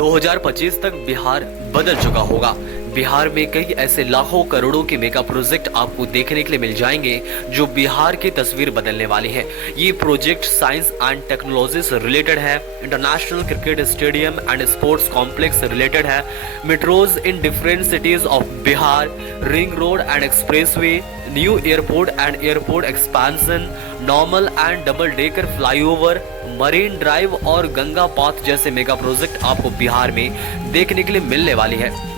2025 तक बिहार बदल चुका होगा। बिहार में कई ऐसे लाखों करोड़ों के मेगा प्रोजेक्ट आपको देखने के लिए मिल जाएंगे जो बिहार की तस्वीर बदलने वाले हैं। ये प्रोजेक्ट साइंस एंड टेक्नोलॉजी से रिलेटेड है, international cricket stadium and sports complex से रिलेटेड है, metros in different cities of Bihar, ring road and expressway, new airport and airport expansion, normal and double decker flyover, marine drive और Ganga path जैसे mega project आपको बिहार में देखने के लिए मिलने वाली है।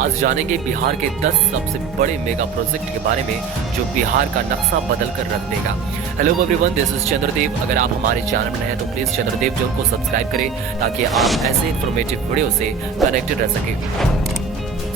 आज जानेंगे बिहार के 10 सबसे बड़े मेगा प्रोजेक्ट के बारे में जो बिहार का नक्शा बदल कर रख देगा। Hello everyone, this is Chandradev. अगर आप हमारे चैनल में नए हैं तो प्लीज चंद्रदेव जोन को सब्सक्राइब करें ताकि आप ऐसे इन्फॉर्मेटिव वीडियो से कनेक्टेड रह सकें।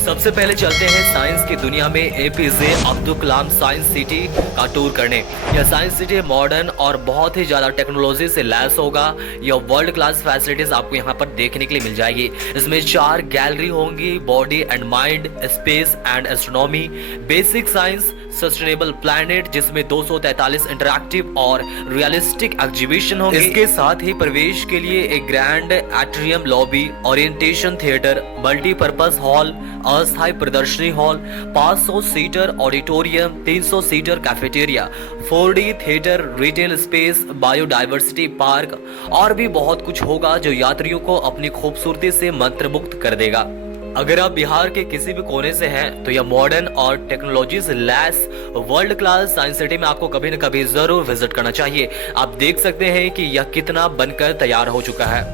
सबसे पहले चलते हैं साइंस की दुनिया में APJ Abdul Kalam science city का टूर करने। यह साइंस सिटी मॉडर्न और बहुत ही ज्यादा टेक्नोलॉजी से लैस होगा। यह वर्ल्ड क्लास फैसिलिटीज आपको यहाँ पर देखने के लिए मिल जाएगी। इसमें 4 गैलरी होंगी, body and mind, space and astronomy, basic science, sustainable planet जिसमें 243 इंटरैक्टिव और रियलिस्टिक एग्जीबिशन होंगे। इसके साथ ही प्रवेश के लिए एक grand atrium lobby, orientation theatre, multipurpose hall, अस्थायी प्रदर्शनी hall, 500 seater auditorium, 300 seater cafeteria, 4D theatre, retail space, biodiversity park और भी बहुत कुछ होगा जो यात्रियों को अपनी खूबसूरती से मंत्रमुग्ध कर देगा। अगर आप बिहार के किसी भी कोने से हैं तो यह मॉडर्न और टेक्नोलॉजी से lace world class science city में आपको कभी न कभी जरूर विजिट करना चाहिए। आप देख सकते हैं कि यह कितना बनकर तैयार हो चुका है।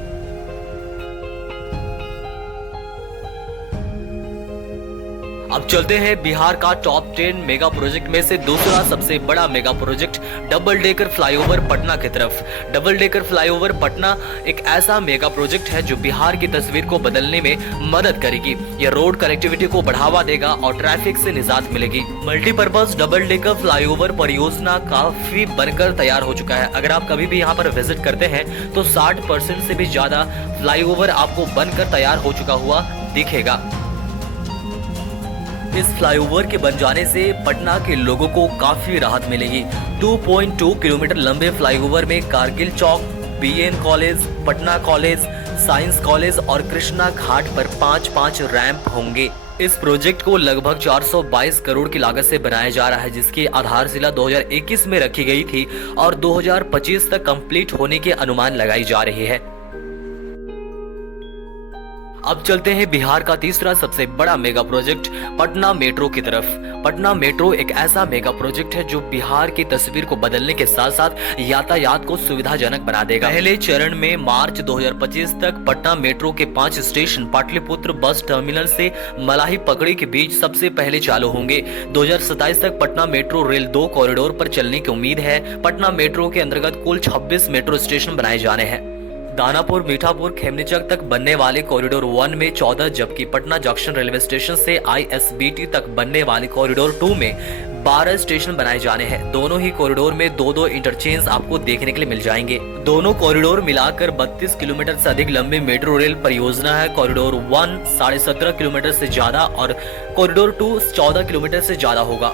अब चलते हैं बिहार का टॉप 10 मेगा प्रोजेक्ट में से दूसरा सबसे बड़ा mega project double decker flyover Patna की तरफ। डबल डेकर फ्लाईओवर पटना एक ऐसा मेगा प्रोजेक्ट है जो बिहार की तस्वीर को बदलने में मदद करेगी। यह रोड कनेक्टिविटी को बढ़ावा देगा और ट्रैफिक से निजात मिलेगी। मल्टीपर्पज डबल डेकर फ्लाईओवर परियोजना काफी बनकर तैयार हो चुका है। अगर आप कभी भी यहाँ पर विजिट करते हैं तो 60% से भी ज्यादा फ्लाईओवर आपको बनकर तैयार हो चुका हुआ दिखेगा। इस फ्लाईओवर के बन जाने से पटना के लोगों को काफी राहत मिलेगी। 2.2 किलोमीटर लंबे फ्लाईओवर में कारगिल चौक, BN college, Patna college, science college और कृष्णा घाट पर 5-5 रैंप होंगे। इस प्रोजेक्ट को लगभग 422 करोड़ की लागत से बनाया जा रहा है, जिसकी आधारशिला 2021 में रखी गई थी और 2025 तक कंप्लीट होने के अनुमान लगाई जा रही है। अब चलते हैं बिहार का तीसरा सबसे बड़ा मेगा प्रोजेक्ट पटना मेट्रो की तरफ। पटना मेट्रो एक ऐसा मेगा प्रोजेक्ट है जो बिहार की तस्वीर को बदलने के साथ साथ यातायात को सुविधाजनक बना देगा। पहले चरण में मार्च 2025 तक पटना मेट्रो के 5 स्टेशन पाटलिपुत्र बस टर्मिनल से मलाही पकड़ी के बीच सबसे पहले चालू होंगे। 2027 तक पटना मेट्रो रेल 2 कॉरिडोर पर चलने की उम्मीद है। पटना मेट्रो के अंतर्गत कुल 26 मेट्रो स्टेशन बनाए जाने हैं। दानापुर, मीठापुर, खेमनीचक तक बनने वाले कॉरिडोर 1 में 14, जबकि पटना जंक्शन रेलवे स्टेशन से ISBT तक बनने वाले कॉरिडोर 2 में 12 स्टेशन बनाए जाने हैं। दोनों ही कॉरिडोर में 2-2 इंटरचेंज आपको देखने के लिए मिल जाएंगे। दोनों कॉरिडोर मिलाकर 32 किलोमीटर से अधिक लंबी मेट्रो रेल परियोजना है। कॉरिडोर 1 17.5 किलोमीटर से ज्यादा और कॉरिडोर 2 14 किलोमीटर से ज्यादा होगा।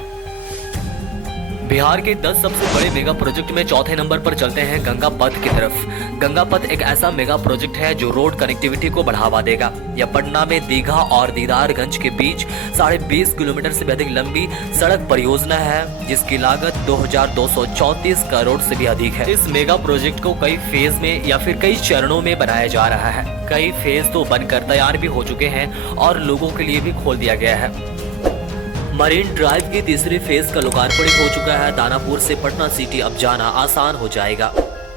बिहार के 10 सबसे बड़े मेगा प्रोजेक्ट में चौथे नंबर पर चलते हैं गंगा पथ की तरफ। गंगा पथ एक ऐसा मेगा प्रोजेक्ट है जो रोड कनेक्टिविटी को बढ़ावा देगा। यह पटना में दीघा और दीदारगंज के बीच 20.5 किलोमीटर से भी अधिक लंबी सड़क परियोजना है, जिसकी लागत 2234 करोड़ से भी अधिक है। इस मेगा प्रोजेक्ट को कई फेज में या फिर कई चरणों में बनाया जा रहा है। कई फेज तो बनकर तैयार भी हो चुके हैं और लोगों के लिए भी खोल दिया गया है। मरीन ड्राइव की तीसरी फेज का लोकार्पण हो चुका है। दानापुर से पटना सिटी अब जाना आसान हो जाएगा।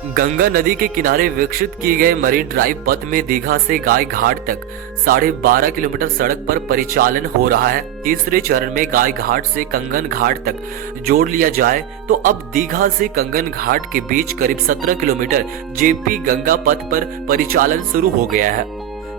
गंगा नदी के किनारे विकसित किए गए मरीन ड्राइव पथ में दीघा से गाय घाट तक 12.5 किलोमीटर सड़क पर परिचालन हो रहा है। तीसरे चरण में गाय घाट से कंगन घाट तक जोड़ लिया जाए तो अब दीघा से कंगन घाट के बीच करीब 17 किलोमीटर JP गंगा पथ पर परिचालन शुरू हो गया है।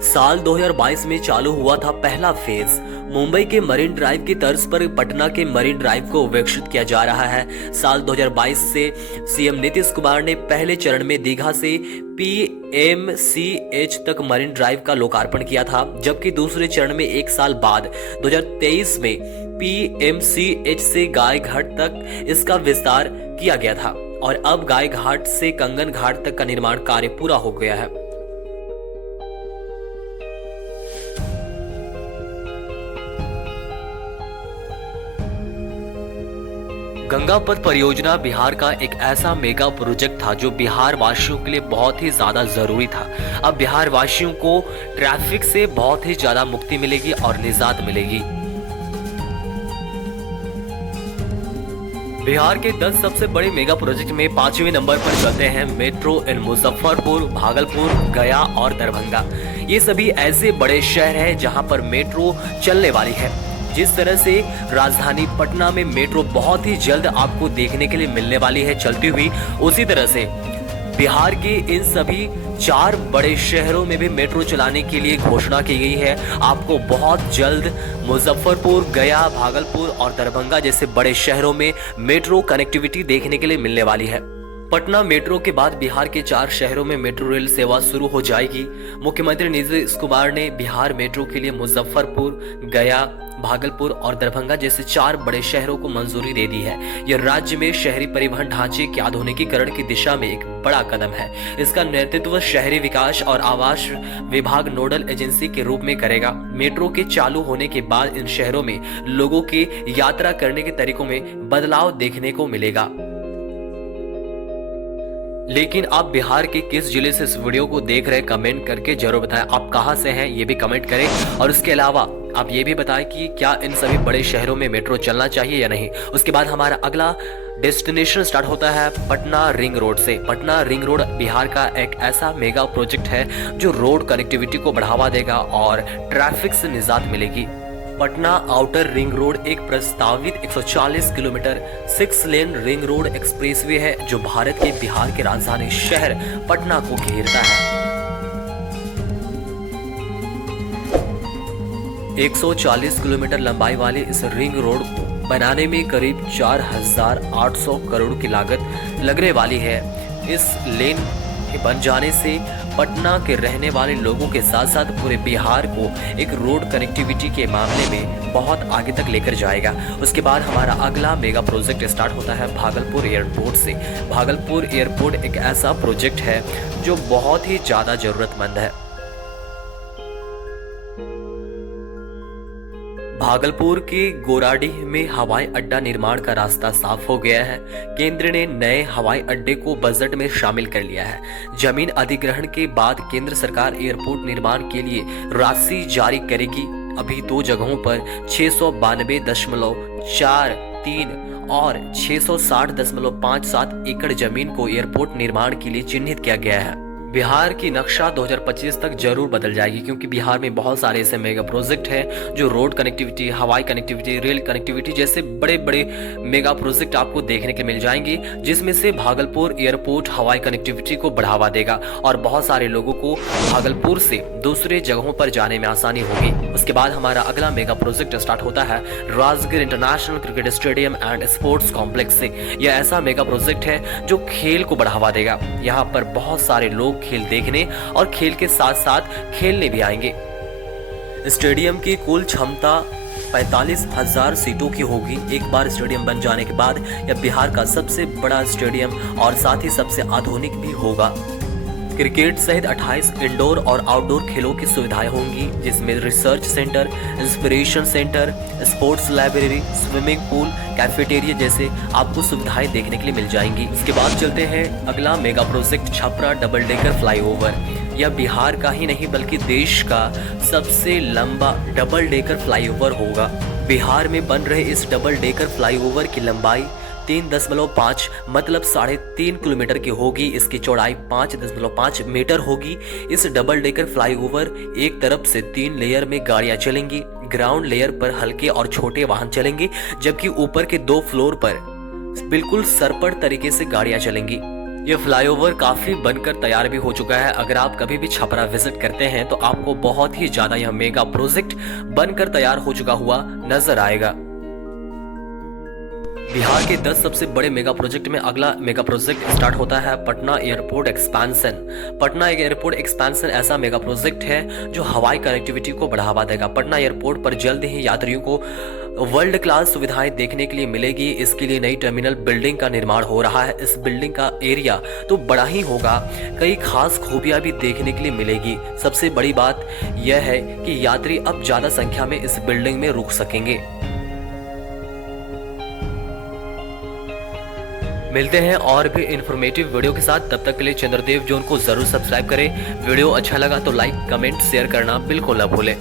साल 2022 में चालू हुआ था पहला फेज। मुंबई के मरीन ड्राइव की तर्ज पर पटना के मरीन ड्राइव को विकसित किया जा रहा है। साल 2022 से सीएम नीतीश कुमार ने पहले चरण में दीघा से पीएमसीएच तक मरीन ड्राइव का लोकार्पण किया था, जबकि दूसरे चरण में एक साल बाद 2023 में पीएमसीएच से गाय घाट तक इसका विस्तार किया गया था और अब गाय घाट से कंगन घाट तक का निर्माण कार्य पूरा हो गया है। गंगा पथ परियोजना बिहार का एक ऐसा मेगा प्रोजेक्ट था जो बिहार वासियों के लिए बहुत ही ज्यादा जरूरी था। अब बिहार वासियों को ट्रैफिक से बहुत ही ज्यादा मुक्ति मिलेगी और निजात मिलेगी। बिहार के 10 सबसे बड़े मेगा प्रोजेक्ट में 5वें नंबर पर चलते हैं मेट्रो इन मुजफ्फरपुर, भागलपुर, गया और दरभंगा। ये सभी ऐसे बड़े शहर हैं जहां पर मेट्रो चलने वाली है। जिस तरह से राजधानी पटना में मेट्रो बहुत ही जल्द आपको देखने के लिए मिलने वाली है चलती हुई, उसी तरह से बिहार के इन सभी 4 बड़े शहरों में भी मेट्रो चलाने के लिए घोषणा की गई है। आपको बहुत जल्द मुजफ्फरपुर, गया, भागलपुर और दरभंगा जैसे बड़े शहरों में मेट्रो कनेक्टिविटी देखने के लिए मिलने वाली है। पटना मेट्रो के बाद बिहार के 4 शहरों में मेट्रो रेल सेवा शुरू हो जाएगी। मुख्यमंत्री नीतीश कुमार ने बिहार मेट्रो के लिए मुजफ्फरपुर, गया, भागलपुर और दरभंगा जैसे 4 बड़े शहरों को मंजूरी दे दी है। यह राज्य में शहरी परिवहन ढांचे के आधुनिकीकरण की दिशा में एक बड़ा कदम है। इसका नेतृत्व शहरी विकास और आवास विभाग नोडल एजेंसी के रूप में करेगा। मेट्रो के चालू होने के बाद इन शहरों में लोगों के यात्रा करने के तरीकों में बदलाव देखने को मिलेगा। लेकिन आप बिहार के किस जिले से इस वीडियो को देख रहे हैं, कमेंट करके जरूर बताएं। आप कहां से हैं ये भी कमेंट करें और उसके अलावा आप ये भी बताएं कि क्या इन सभी बड़े शहरों में मेट्रो चलना चाहिए या नहीं। उसके बाद हमारा अगला डेस्टिनेशन स्टार्ट होता है पटना रिंग रोड से। पटना रिंग रोड बिहार का एक ऐसा मेगा प्रोजेक्ट है जो रोड कनेक्टिविटी को बढ़ावा देगा और ट्रैफिक से निजात मिलेगी। पटना आउटर रिंग रोड एक प्रस्तावित 140 किलोमीटर 6 लेन रिंग रोड एक्सप्रेसवे है जो भारत के बिहार के राजधानी शहर पटना को घेरता है। 140 किलोमीटर लंबाई वाले इस रिंग रोड को बनाने में करीब 4,800 करोड़ की लागत लगने वाली है। इस लेन के बन जाने से पटना के रहने वाले लोगों के साथ साथ पूरे बिहार को एक रोड कनेक्टिविटी के मामले में बहुत आगे तक लेकर जाएगा। उसके बाद हमारा अगला मेगा प्रोजेक्ट स्टार्ट होता है भागलपुर एयरपोर्ट से। भागलपुर एयरपोर्ट एक ऐसा प्रोजेक्ट है जो बहुत ही ज्यादा जरूरतमंद है। भागलपुर के गोराडीह में हवाई अड्डा निर्माण का रास्ता साफ हो गया है। केंद्र ने नए हवाई अड्डे को बजट में शामिल कर लिया है। जमीन अधिग्रहण के बाद केंद्र सरकार एयरपोर्ट निर्माण के लिए राशि जारी करेगी। अभी 2 जगहों पर 692.43 और 660.57 एकड़ जमीन को एयरपोर्ट निर्माण के लिए चिन्हित किया गया है। बिहार की नक्शा 2025 तक जरूर बदल जाएगी क्योंकि बिहार में बहुत सारे ऐसे मेगा प्रोजेक्ट हैं जो रोड कनेक्टिविटी, हवाई कनेक्टिविटी, रेल कनेक्टिविटी जैसे बड़े बड़े मेगा प्रोजेक्ट आपको देखने के मिल जाएंगे, जिसमें से भागलपुर एयरपोर्ट हवाई कनेक्टिविटी को बढ़ावा देगा और बहुत सारे लोगों को भागलपुर से दूसरे जगहों पर जाने में आसानी होगी। उसके बाद हमारा अगला मेगा प्रोजेक्ट स्टार्ट होता है Rajgir international cricket stadium and sports complex से। यह ऐसा मेगा प्रोजेक्ट है जो खेल को बढ़ावा देगा। यहाँ पर बहुत सारे लोग खेल देखने और खेल के साथ साथ खेलने भी आएंगे। स्टेडियम की कुल क्षमता 45,000 सीटों की होगी। एक बार स्टेडियम बन जाने के बाद यह बिहार का सबसे बड़ा स्टेडियम और साथ ही सबसे आधुनिक भी होगा। क्रिकेट सहित 28 इंडोर और आउटडोर खेलों की सुविधाएं होंगी, जिसमें research centre, inspiration centre, sports library, swimming pool, cafeteria जैसे आपको सुविधाएं देखने के लिए मिल जाएंगी। इसके बाद चलते हैं अगला mega project Chhapra double decker flyover. यह बिहार का ही नहीं बल्कि देश का सबसे लंबा डबल डेकर फ्लाईओवर होगा। बिहार में बन रहे इस डबल डेकर फ्लाईओवर की लंबाई 3.5 मतलब 3.5 किलोमीटर की होगी। इसकी चौड़ाई 5.5 मीटर होगी। इस डबल डेकर फ्लाईओवर एक तरफ से 3 लेयर में गाड़ियां चलेंगी। ग्राउंड लेयर पर हल्के और छोटे वाहन चलेंगे, जबकि ऊपर के 2 फ्लोर पर बिल्कुल सरपट तरीके से गाड़ियां चलेंगी। ये फ्लाईओवर काफी बनकर तैयार भी हो चुका है। अगर आप कभी भी छपरा विजिट करते हैं तो आपको बहुत ही ज्यादा यह मेगा प्रोजेक्ट बनकर तैयार हो चुका हुआ नजर आएगा। बिहार के 10 सबसे बड़े मेगा प्रोजेक्ट में अगला मेगा प्रोजेक्ट स्टार्ट होता है Patna airport expansion. Patna airport expansion ऐसा मेगा प्रोजेक्ट है जो हवाई कनेक्टिविटी को बढ़ावा देगा। पटना एयरपोर्ट पर जल्द ही यात्रियों को वर्ल्ड क्लास सुविधाएं देखने के लिए मिलेगी। इसके लिए नई टर्मिनल बिल्डिंग का निर्माण हो रहा है। इस बिल्डिंग का एरिया तो बड़ा ही होगा, कई खास खूबियां भी देखने के लिए मिलेगी। सबसे बड़ी बात यह है कि यात्री अब ज्यादा संख्या में इस बिल्डिंग में रुक सकेंगे। मिलते हैं और भी इंफॉर्मेटिव वीडियो के साथ। तब तक के लिए चंद्रदेव जोन को जरूर सब्सक्राइब करें। वीडियो अच्छा लगा तो लाइक, कमेंट, शेयर करना बिल्कुल ना भूलें।